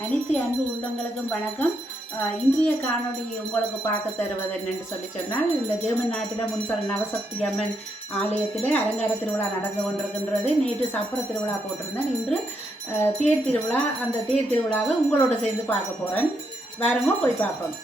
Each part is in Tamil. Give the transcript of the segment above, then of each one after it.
அனைத்து அன்பு உள்ளங்களுக்கும் வணக்கம். இன்றைய காணொளி உங்களுக்கு பார்க்க தருவது என்னென்று சொன்னால், இந்த ஜெர்மன் நாட்டில் முன்சல் நவசக்தி அம்மன் ஆலயத்தில் அலங்கார திருவிழா நடந்து கொண்டிருக்கின்றது. நேற்று சப்பர திருவிழா போட்டிருந்தேன். இன்று தேர் திருவிழா. அந்த தேர் திருவிழாவை உங்களோட சேர்ந்து பார்க்க போகிறேன். வேறமோ போய் பார்ப்போம்.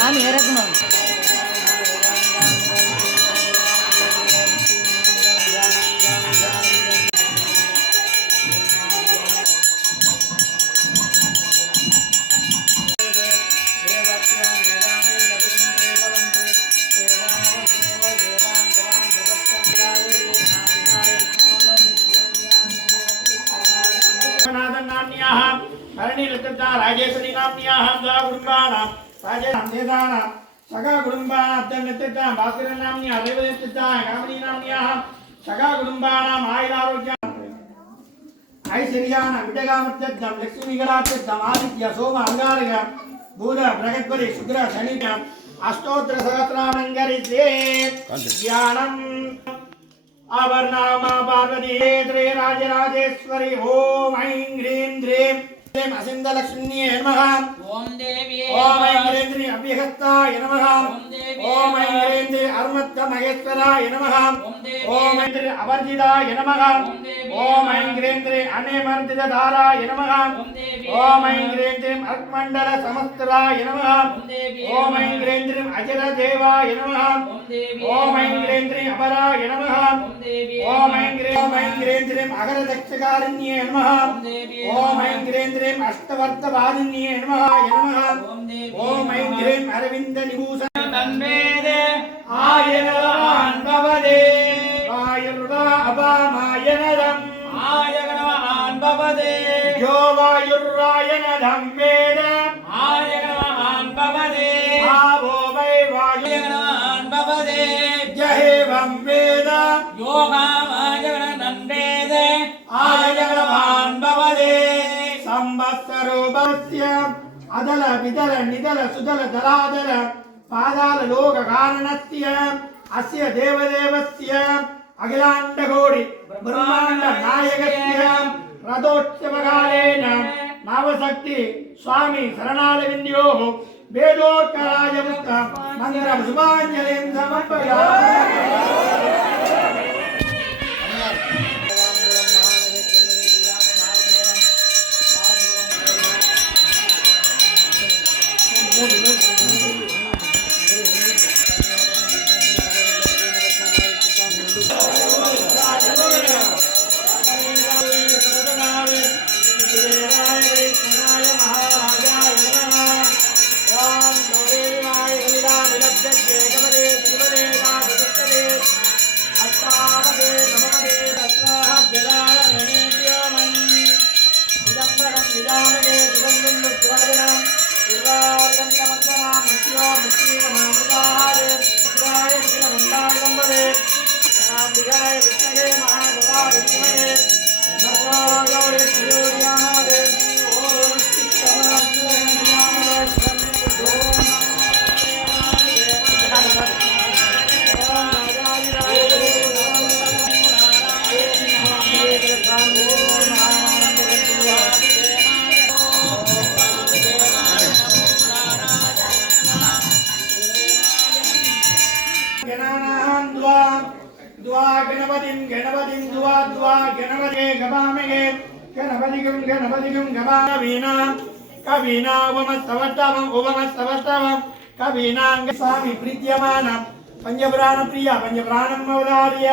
நான் இறக்கணும். राजेश्वरी नाम्न्याः कुटुम्बानां राजेनां सखा कुटुम्बानां भास्कर नाम्न्याः देवदेवताः कामनी नाम्न्याः सखा कुटुम्बानां आयुरारोग्य ऐश्वर्याणां विटगामत्यर्थं लक्ष्मीगणात्यर्थम् आदित्य सोम अंगारक बुध बृहस्पति शुक्र शनि अष्टोत्तर सहस्रामङ्गरिते ज्ञानम् आवर्णामा पार्वती त्रे राजराजेश्वरी ओम ऐं ह्रीं ह्रीं असिंद लक्ष्मी नमः ओम देवी ओम ऐन्द्रेन्द्री अभ्यहस्ताय नमः ओम ऐन्द्रेन्द्री अर्मत्त महेश्वराय नमः ओम ऐन्द्री अवर्जिताय नमः ओम ऐन्द्रेन्द्री अनेमर्दित धाराय नमः ओम ऐन्द्रेन्द्री अर्कमंडल समस्तराय नमः ओम ऐन्द्रेन्द्री अजर देवाय नमः ओम ऐन्द्रेन्द्री अपराय नमः ओम ऐन्द्रेन्द्री अगर दक्षकारिण्ये नमः ओम ऐन्द्रेन्द्री अष्टवर्तवादिन्ये नमः ओम ऐं ह्रीं अरविंद निभूषण नन्वेदे आयनवान् भवदे आयुर्वा अपामायनदम् आयगणवान् भवदे यो वायुर्वायनदम् वेद आयगणवान् भवदे आवो वै वायुर्वायनवान् भवदे जहेवं वेद योगामायगणनं वेद आयगणवान् भवदे संवत्सरोपस्य अदल विदल निदल सुदल दलादल पादाल लोक कारणस्य अस्य देवदेवस्य अखिलाण्डकोटि ब्रह्माण्ड नायकस्य रथोत्सवकालेन नवशक्ति स्वामी शरणारविन्दयोः वेदोत्कराय मन्त्र शुभाञ्जलिं समर्पयामि। महाराजाय नमः। स्वामी प्रीत्यमान पंचप्राण प्रिया पंचप्राणम अवधार्य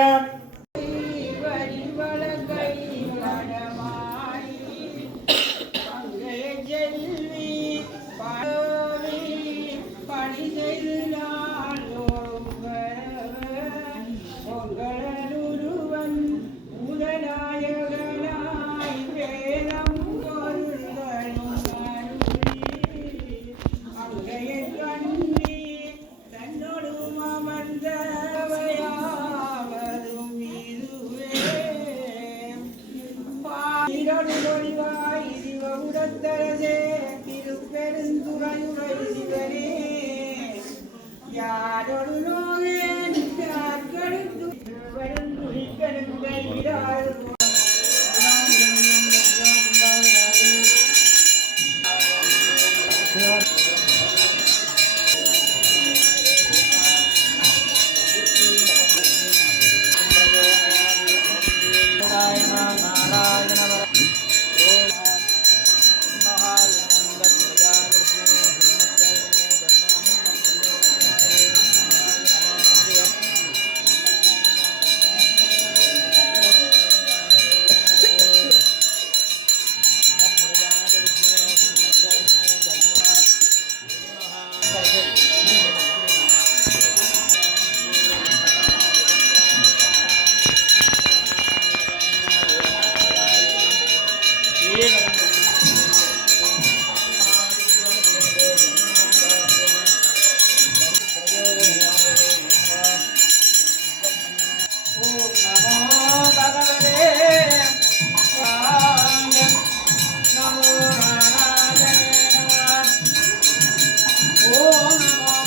Om Namo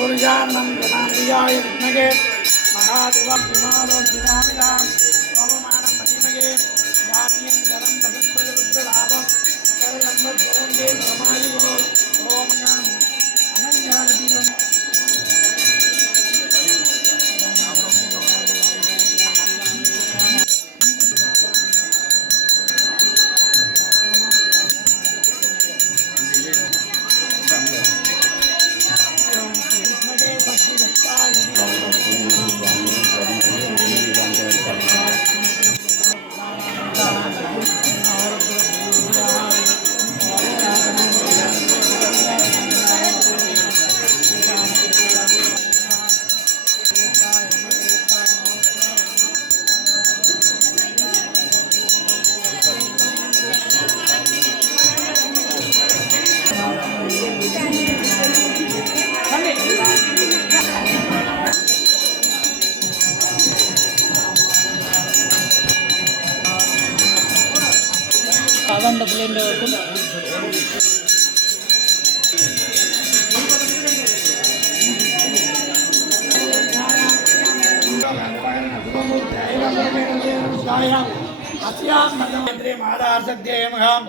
पुरुषान्नंदनाय विद्महे महादेवाय ओममानं महीमहे धान्यं धनं तदुत्पदरुद्रलाभं कलयम्बद्धोन्दे नमायुगो ओम अनन्यानदीपम् அவன் பிள்ளைங்க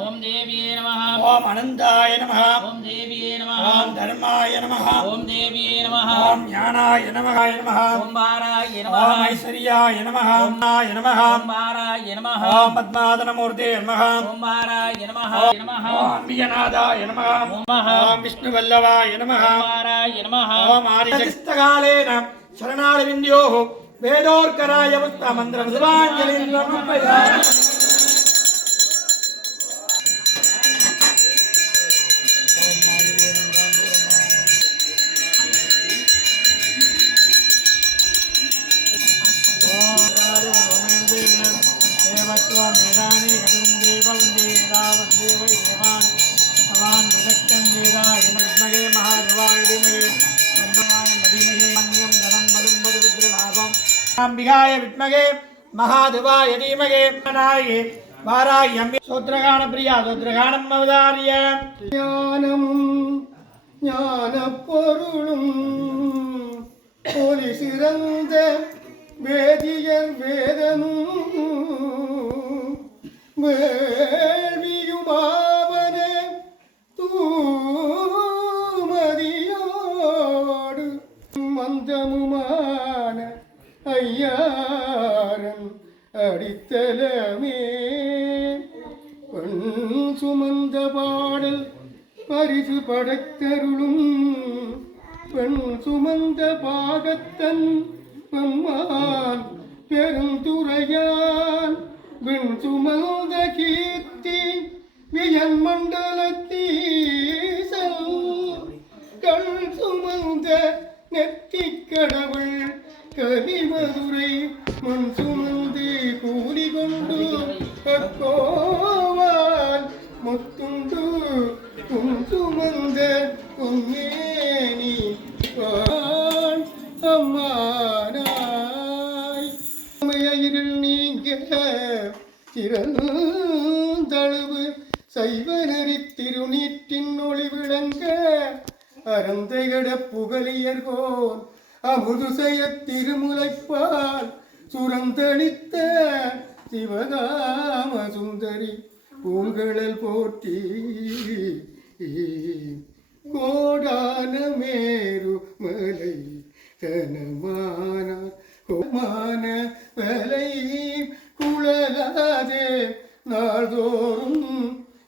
ओम देवीये नमः ओम अनंताय नमः ओम देवीये नमः ओम धर्माय नमः ओम देवीये नमः ओम ज्ञानाय नमः ओम बाराय नमः ओम ऐश्वर्याय नमः ओम नाय नमः ओम बाराय नमः ओम पद्मादनमूर्ते नमः ओम बाराय नमः नमः ओम अंबिकानादाय नमः ओम विष्णुवल्लभाय नमः ओम बाराय नमः ओम आदिशक्तकालेन शरणारविन्द्योः वेदोर्कराय पुष्पमन्त्रं सुभाञ्जलिं समर्पयामि अंबिकाय विद्महे महादेवाय धीमहि नाये वाराह्यं सोत्रगान प्रिया सोत्रगानम् अवतार्य ஞானமும் ஞானப்பொருளும் ஒளி சிறந்த வேதியர் வேதமும் வேள்வியுமாவன தூமதியோடு மந்தமுமான ஐயாரன் அடித்தலமே பெண் சுமந்த பாடல் பரிசு படைத்தருளும் பெண் சுமந்த பாகத்தன் பெம்மான் பெருந்துறையான் விண் சுமந்த கீர்த்தி வியன் மண்டலத்தீசல் கள் சுமந்த நெத்திக் கடவுள் கலிமதுரை முன் சுமந்து கூலி கொண்டு கோவால் முத்துண்டு உன் சுமந்த உன்னேனி அம்மானாய் இருள் நீங்க சிறந்தளவு சைவ நெறி திருநீற்றின் ஒளி விளங்க அறந்தைகட புகழியர்கோன் அமுது செய்ய திருமுலைப்பால் சுரந்தளித்த சிவகாம சுந்தரி பூங்கழல் போற்றி கோடான மேரு மலை தனமானார் கோமான வலை குழலாதே நாள்தோறும்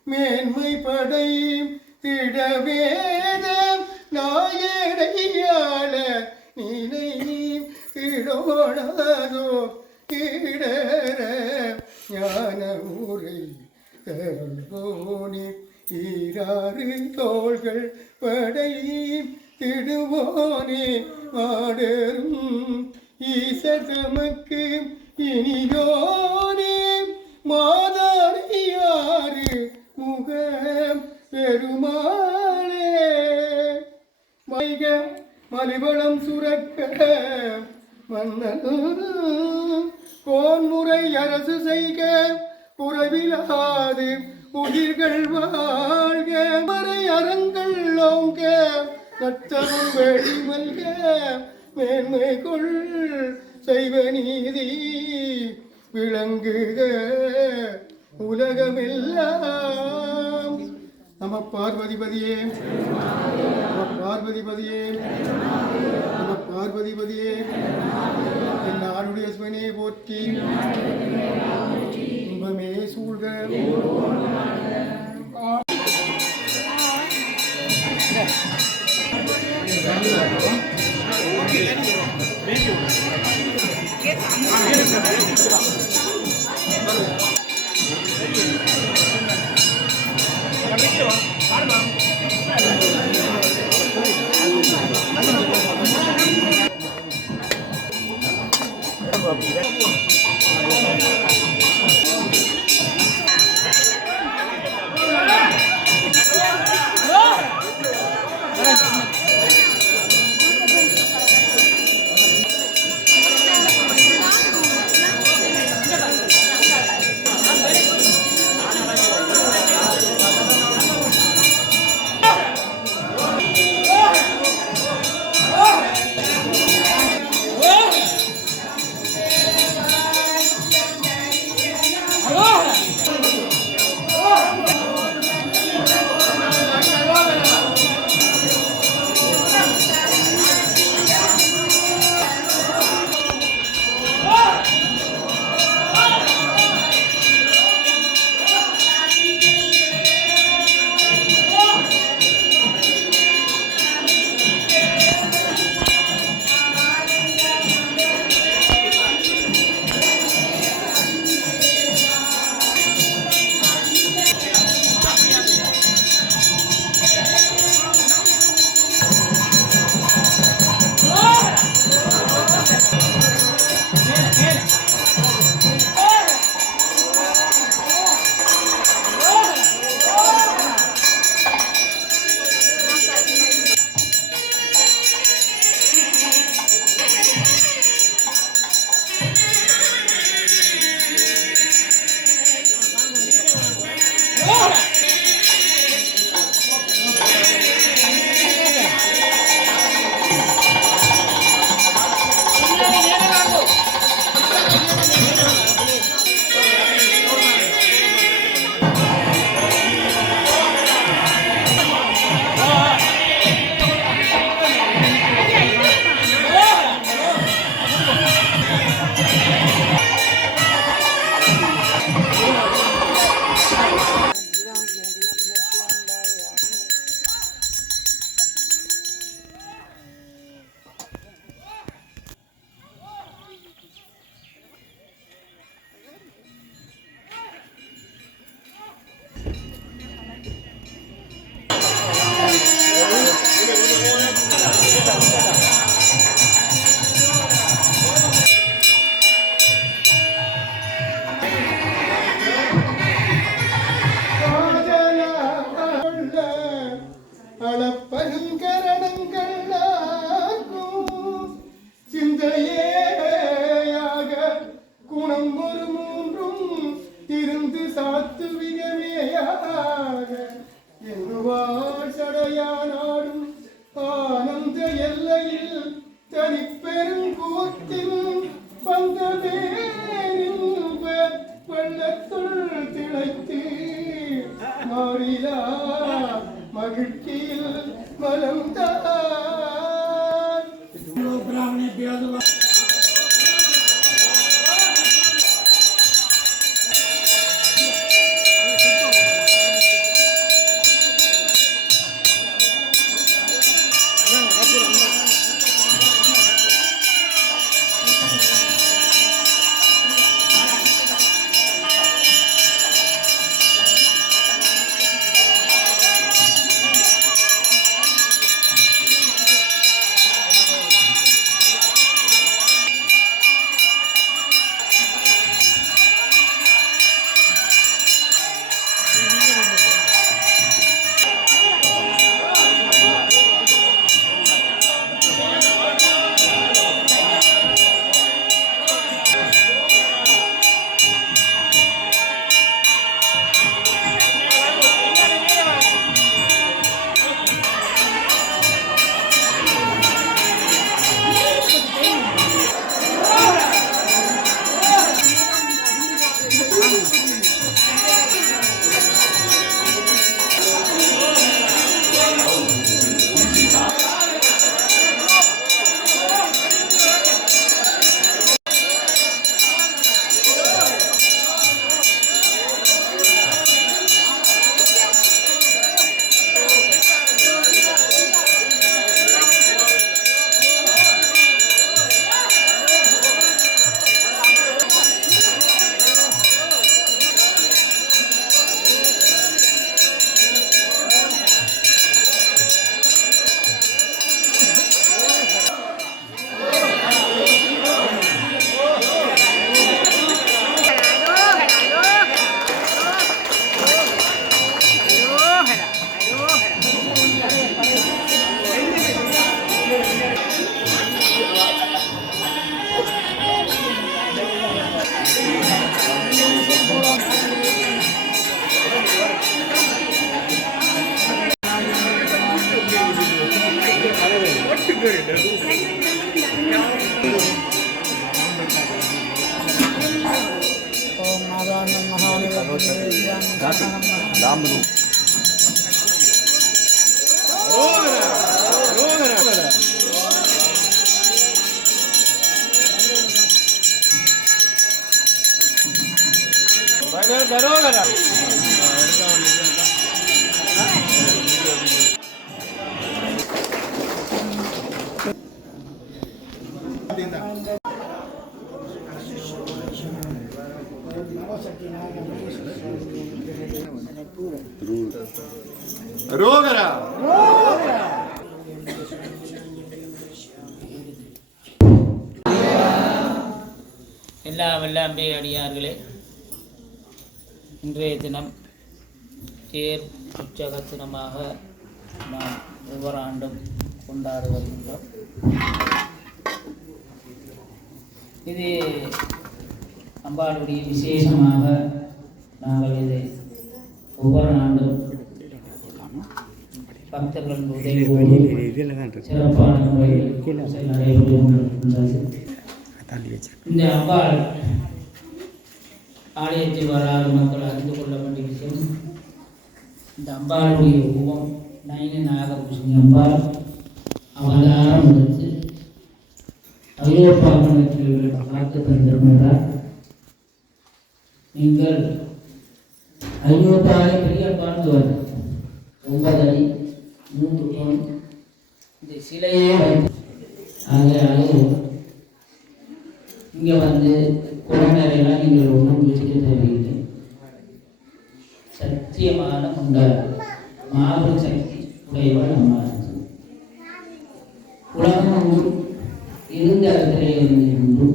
மேன்மை படை திடவேத நாயனையாள நினை இடர ஞான உரை தருள்வோனே ஈராறு தோள்கள் படை திடுவோனே ஆடரும் ஈசர் தமக்கு இனியோனே மாதாரியாறு முக பெருமாளே மைக மலிவளம் சுரக்க மன்னன் கோன்முறை அரசு செய்க குறைவிலாது உயிர்கள் வாழ்க மறை அறங்கள் ஓங்க நற்றவும் வெளிமல்க மேன்மை கொள் செய்வ நீதி விளங்குக உலகமெல்லாம். நம பார்வதிபதியே நம பார்வதிபதியே நம பார்வதிபதியே. என் ஆளுடைய சிவனே போற்றி இன்பமே சூழ்க. மகிழ்ச்சியில் மலம்தான் ரோகரா எல்லா வெள்ளாம்பே அடியார்களே, இன்றைய தினம் தேர் உற்சக தினமாக நாம் ஒவ்வொரு ஆண்டும் கொண்டாடி வருகின்றோம். இது அம்பாளுடைய விசேஷமாக நாங்கள் இதை ஒவ்வொரு ஆண்டும் பக்தர்கள் உதவியோடு சிறப்பான முறையில் நடைபெற்று கொண்டிருக்கின்றது. இந்த அம்பாள் ஆலயத்தில் வராத மக்கள் அறிந்து கொள்ள வேண்டிய விஷயம், இந்த அம்பாளுடைய உருவம் நயன நாகபூஷணி அம்பாள் அவதாரம் எடுத்து ஐரோப்பாவில் காத்து தந்திருக்கிறார். நீங்கள் ஐரோப்பாவை பெரிய பார்த்து 9 அடி 3 கோணம் இந்த சிலையே அது இங்கே வந்து குழந்தைகள்லாம் நீங்கள் ஒன்றும் வச்சுக்க தேவையில்லை. சத்தியமான கொண்ட மாபெரும் சக்தி உடையவள் அம்மா. உலகம் இருந்த இடத்திலே இருந்து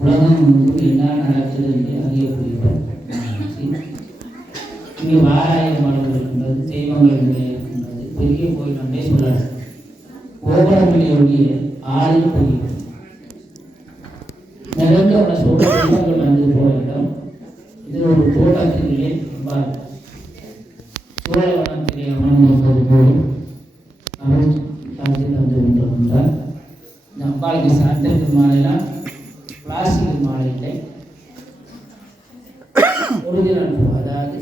உலகம் ஒன்று என்ன நடக்குது என்று அறியக்கூடியவர். இங்கே வாராயிரம் மடங்கள் இருக்கின்றது, தெய்வங்கள் நிலை இருக்கின்றது, பெரிய கோயில் ஒன்றே சொல்லாது. கோபுரங்களுடைய ஆளும் பெரிய நிறைந்த உள்ள தெய்வங்கள் வந்து போக இடம். இது ஒரு தோட்டத்திலே சோழவனத்திலே அமர்ந்திருப்பது போல் அவர் காட்சி தந்து கொண்டிருக்கின்றார். இந்த அம்பாளுக்கு சாத்திரத்து மாலையெல்லாம் பிளாஸ்டிக் மாலை இல்லை, ஒரிஜினல் பூ, அதாவது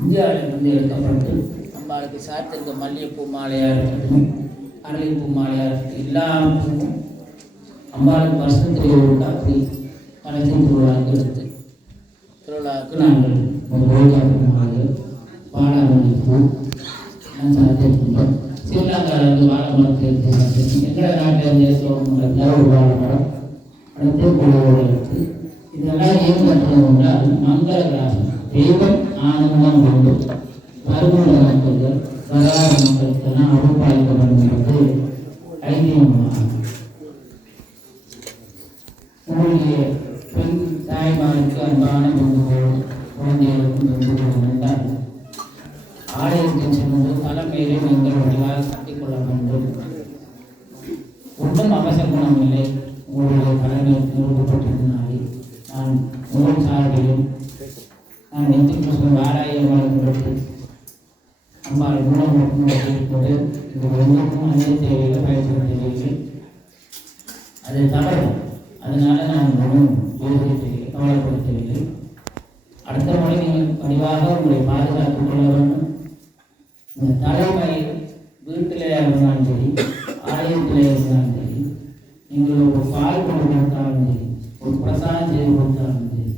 இந்தியாவிலிருந்து எடுக்கப்பட்டு அம்பாளுக்கு சாத்திருக்க மல்லிகைப்பூ மாலையாக இருக்கட்டும், அரளிப்பூ மாலையாக இருக்கட்டும், எல்லா பூவும் அம்பாளுக்கு வருஷத்துக்கு ஒரு காப்பி பணத்தின் திருவிழாவுக்கு எடுத்து திருவிழாவுக்கு நாங்கள் ஒரு ரோஜாப்பூ மாலை வாழாமணி பூ சாத்திருக்கின்றோம். ஸ்ரீலங்காவிலிருந்து வாழை மரத்தை எடுத்து சாத்திருக்கோம். எங்கள் நாட்டில் சோழ ஒரு வாழை மரம் அடுத்து குழுவோடு எடுத்து இதெல்லாம் ஏன் பண்ணுறோம் என்றால் மங்கள கிராசம் தெய்வம் ஆனந்தம் கொண்டு வருமுள்ள மக்கள்கள் வராத மக்களுக்கெல்லாம் அருள்பாலிக்கப்படும் ஐதீகமாக உங்களுடைய பெண் தாய்மாருக்கு அன்பான பொருள்களோடு குழந்தைகளுக்கும் பெண்களுக்கும் என்றால் ஆலயத்தில் சென்று தலைமையிலே நீங்கள் வடிவாக கட்டிக்கொள்ள வேண்டும். ஒன்றும் அவசகுணம் இல்லை. உங்களுடைய கடனை நிறுவப்பட்டிருந்தாலே நான் உங்கள் சார்பிலும் நான் நெஞ்சுக்கு வாராயிரம் வழங்குகிறது அம்பாள் உணவு இது ஒன்றுக்கும் அனைத்து தேவைகளை பயன்பட தேவையில்லை. அது தவறு. அதனால நான் ஒன்றும் யோசிக்கவில்லை, கவலைப்படுத்தவில்லை. அடுத்த முறை நீங்கள் வடிவாக உங்களை பாதுகாத்துக் கொள்ள வேண்டும். இந்த தலைமை வீட்டிலே இருந்தாலும் சரி, ஆலயத்திலே இருந்தாலும் சரி, நீங்கள் ஒரு பால் கொண்டு கொடுத்தாலும் சரி, ஒரு பிரசாதம் செய்து கொடுத்தாலும் சரி,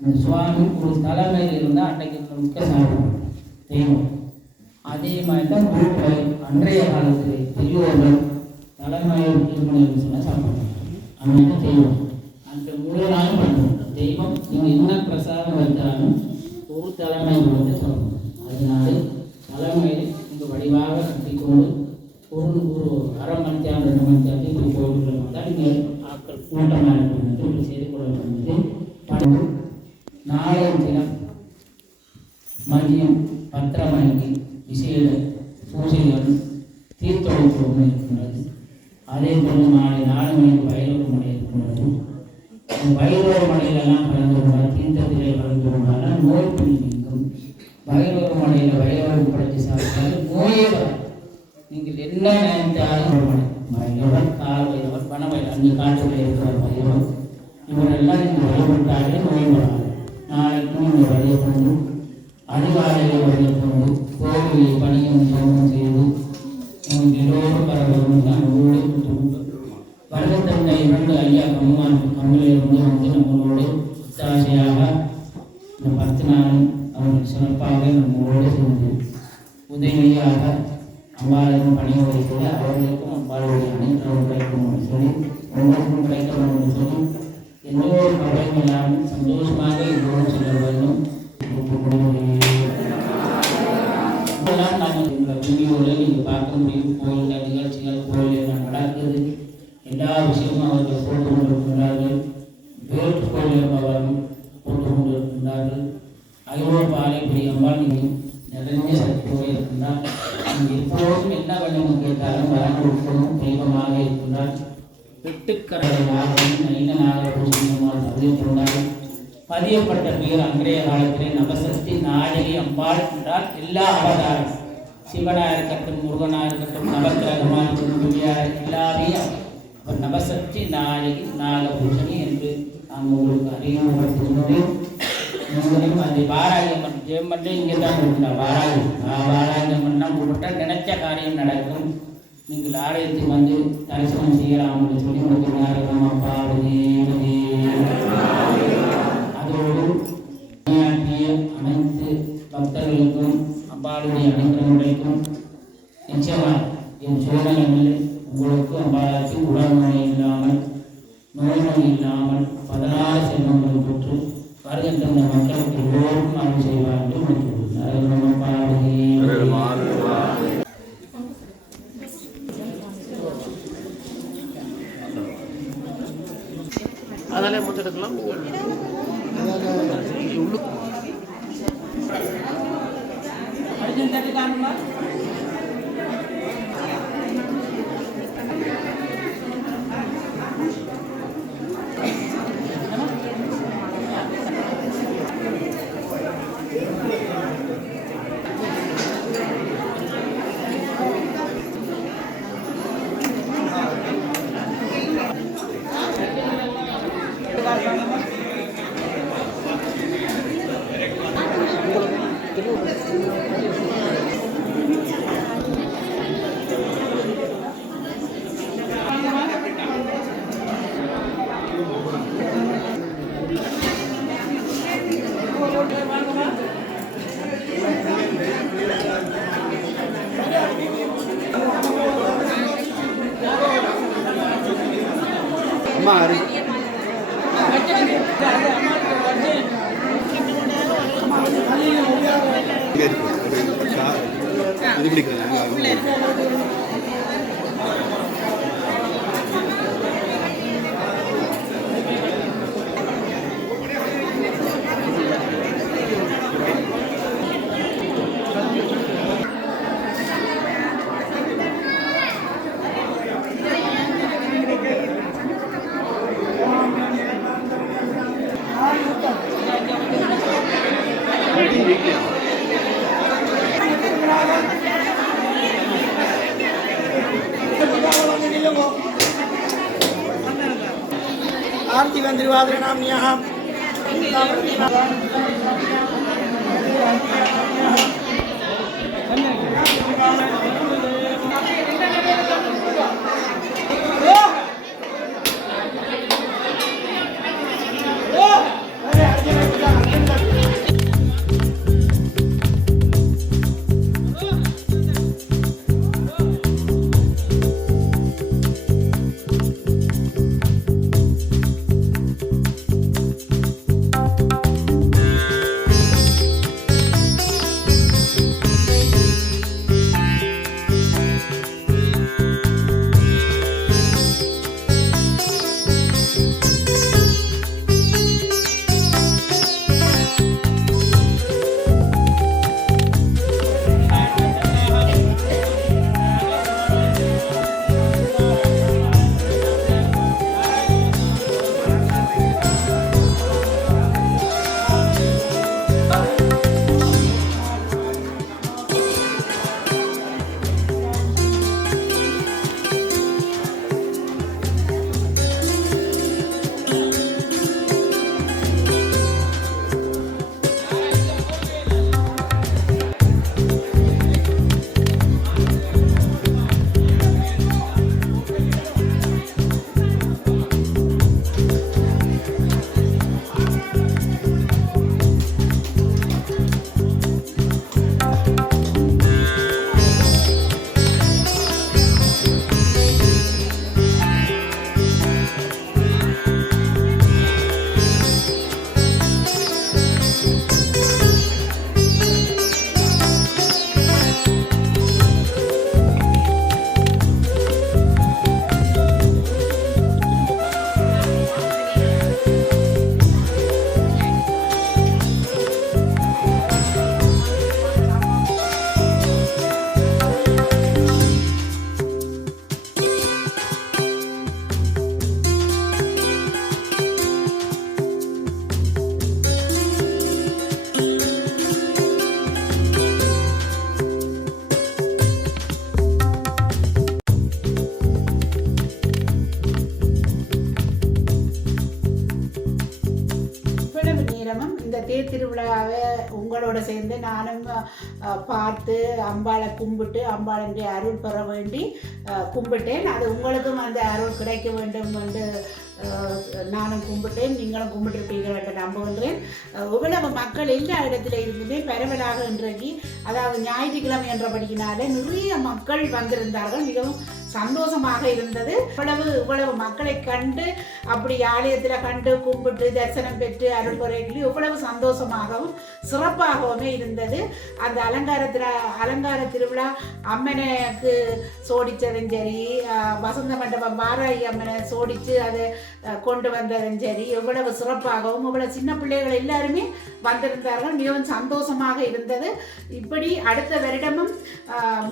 இந்த சுவாமி ஒரு தலைமையில் இருந்தால் அன்றைக்கு முழுக்க சாப்பிடும் தெய்வம். அதே மாதிரி தான் வீட்டில் அன்றைய காலத்தில் பெரியோர்கள் தலைமையில் திருமணம் சொன்னால் சாப்பிடுவாங்க. அப்படின்னு தெய்வம் அந்த முழு நாளும் பண்ணுவோம். தெய்வம் நீங்கள் என்ன பிரசாதம் வைத்தாலும் ஒரு தலைமையில் வந்து சொல்லணும். அதனால தலைமையில் நீங்கள் வடிவாக கட்டிக்கொண்டு ஒரு அரை மணி நேரம் 2 மணி நேரத்தில் இப்படி கோயிலுக்குள்ள வந்தால் நீங்கள் ஆட்கள் கூட்டமாக இருக்கிறது இப்படி செய்து கொள்ள வேண்டியது. நாளைய தினம் மதியம் 10:30 மணிக்கு விசேட பூஜைகள் தீர்த்தொழில் இருக்கின்றது. அதே போல மாலை 4 மணிக்கு வைரவ மலை இருக்கின்றது. வைரவ மலையிலெல்லாம் கலந்து கொண்டால் தீர்த்தத்திலே கலந்து கொண்டால் நோய் பிடி நீங்கும். வைரவ மலையில் வைரவம் படைத்து சாப்பிட்டால் நோயே வரும். நீங்கள் என்ன நினைத்தாலும் வைரவர் கால வைரவர் பண வைரவர் அங்கே காட்டுகளில் இருக்கிற வைரவர் இவரெல்லாம் நீங்கள் வழிபட்டாலே நோய் வராது. தேவாலயங்களில் கொண்டு கோவிலை பணியும் ஜெபம் செய்து நமக்கு எல்லோரும் பரவலும் தான் நம்மளோடு வருடத்தந்த 2 ஐயா கம்மிலிருந்து வந்து நம்மளோடு ஒத்தாசையாக இந்த 10 நாளும் அவர்கள் சிறப்பாக நம்மளோடு சேர்ந்து உதவியாக அம்பாளையும் பணியோடு கூட அவர்களுக்கும் அம்பாளுடைய அனைத்து கிடைக்கும் சொல்லி உங்களுக்கும் கிடைக்க வேண்டும் சொல்லி எந்த ஒரு கவலையும் இல்லாமல் சந்தோஷமாக எல்லோரும் செல்ல வேண்டும். இதெல்லாம் நாங்கள் இந்த வீடியோவில் நீங்கள் பார்க்க முடியும். கோயில்கள் நிகழ்ச்சிகள் கோயிலில் நடக்குது எல்லா விஷயமும் அவர்கள் போட்டு கொண்டிருக்கிறார்கள். வேற்று கோயிலும் அவர்கள் போட்டு கொண்டிருக்கின்றார்கள். ஐரோப்பாலை பெரியம்பால் நீங்கள் நிறைய சக்தியோடு இருக்கின்றார். நீங்கள் எப்போதும் என்ன வேண்டும் கேட்டாலும் வரம் கொடுக்கணும் தெய்வமாக இருக்கின்றார். வெட்டுக்கரையாகவும் நைனனாக பூஜ்யமாக பதியப்பட்டார்கள். பதியப்பட்ட பேர் அன்றைய காலத்திலே நவசக்தி நாயகி அம்பாள் என்றால் எல்லா அவதாரம் சிவனாக இருக்கட்டும் முருகனாக இருக்கட்டும் நவக்கிரகமாக இருக்கட்டும் எல்லாமே அவர் நவசக்தி நாயகி நாகபூஷணி என்று நாம் உங்களுக்கு அறிமுகப்படுத்துகின்றோம். உங்களையும் அந்த வாராயம்மன் ஜெயமன்றே இங்கே தான் இருக்கிறார். வாராயம்மன்னா உங்கள்கிட்ட நினைச்ச காரியம் நடக்கும். நீங்கள் ஆலயத்துக்கு வந்து தரிசனம் செய்யலாம் என்று சொல்லி கொடுக்கிறார்கள். அப்பா அதோடு அனைத்து பக்தர்களுக்கும் அம்பாளுடைய அனைவர்களுக்கும் நிச்சயமாக என் சோதனைகளில் உங்களுக்கு அம்பாளுக்கு உடல்நோய் இல்லாமல் நோய் இல்லாமல் 16 செல்வங்கள் பெற்று வருகின்ற மக்களுக்கு எல்லோருக்கும் அருள் செய்வார் என்று அதனால முன்னெடுக்கலாம். இது பிடிக்கிறேன். आरती वंद्रिवादनाम्न्यः முறையாக உங்களோட சேர்ந்து நானும் பார்த்து அம்பாளை கும்பிட்டு அம்பாளுடைய அருள் பெற வேண்டி கும்பிட்டேன். அது உங்களுக்கும் அந்த அருள் கிடைக்க வேண்டும் என்று நானும் கும்பிட்டேன், நீங்களும் கும்பிட்டுருப்பீர்கள் என்று நம்புகின்றேன். இவ்வளவு மக்கள் எல்லா இடத்துல இருந்துமே பரவலாக இன்றைக்கு, அதாவது ஞாயிற்றுக்கிழமை என்றபடியினாலே நிறைய மக்கள் வந்திருந்தார்கள். மிகவும் சந்தோஷமாக இருந்தது. இவ்வளவு மக்களை கண்டு அப்படி ஆலயத்தில் கண்டு கும்பிட்டு தரிசனம் பெற்று அருள் குறைகளி இவ்வளவு சந்தோஷமாகவும் சிறப்பாகவுமே இருந்தது. அந்த அலங்கார திருவிழா அம்மனுக்கு சோடித்ததும் சரி, வசந்த மண்டபம் வாராயி அம்மனை சோடித்து அதை கொண்டு வந்ததும் சரி, எவ்வளவு சிறப்பாகவும் இவ்வளவு சின்ன பிள்ளைகள் எல்லாருமே வந்திருந்தார்கள். மிகவும் சந்தோஷமாக இருந்தது. இப்படி அடுத்த வருடமும்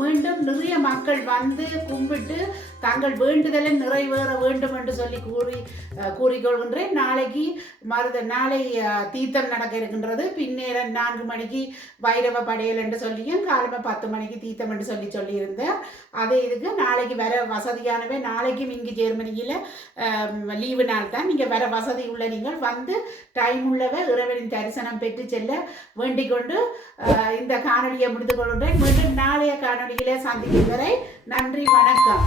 மீண்டும் நிறைய மக்கள் வந்து கும்பிட்டு தங்கள் வேண்டுதலை நிறைவேற வேண்டும் என்று சொல்லி கூறிக்கொள்கின்றேன். நாளை தீர்த்தம் நடக்க இருக்கின்றது. பின்னேரம் 4 மணிக்கு வைரவ படையல் என்று சொல்லியும் காலமே 10 மணிக்கு தீர்த்தம் என்று சொல்லியிருந்தேன். அதே இதுக்கு நாளைக்கு வர வசதியானவே, நாளைக்கும் இங்கு ஜெர்மனியில் லீவு நாள் தான். நீங்கள் வர வசதி உள்ள நீங்கள் வந்து டைம் உள்ளவே இறைவனின் தரிசனம் பெற்று செல்ல வேண்டிக் கொண்டு இந்த காணொலியை முடித்துக் கொள்கின்றேன். மீண்டும் நாளைய காணொலியிலே சந்திக்கும் வரை நன்றி, வணக்கம்.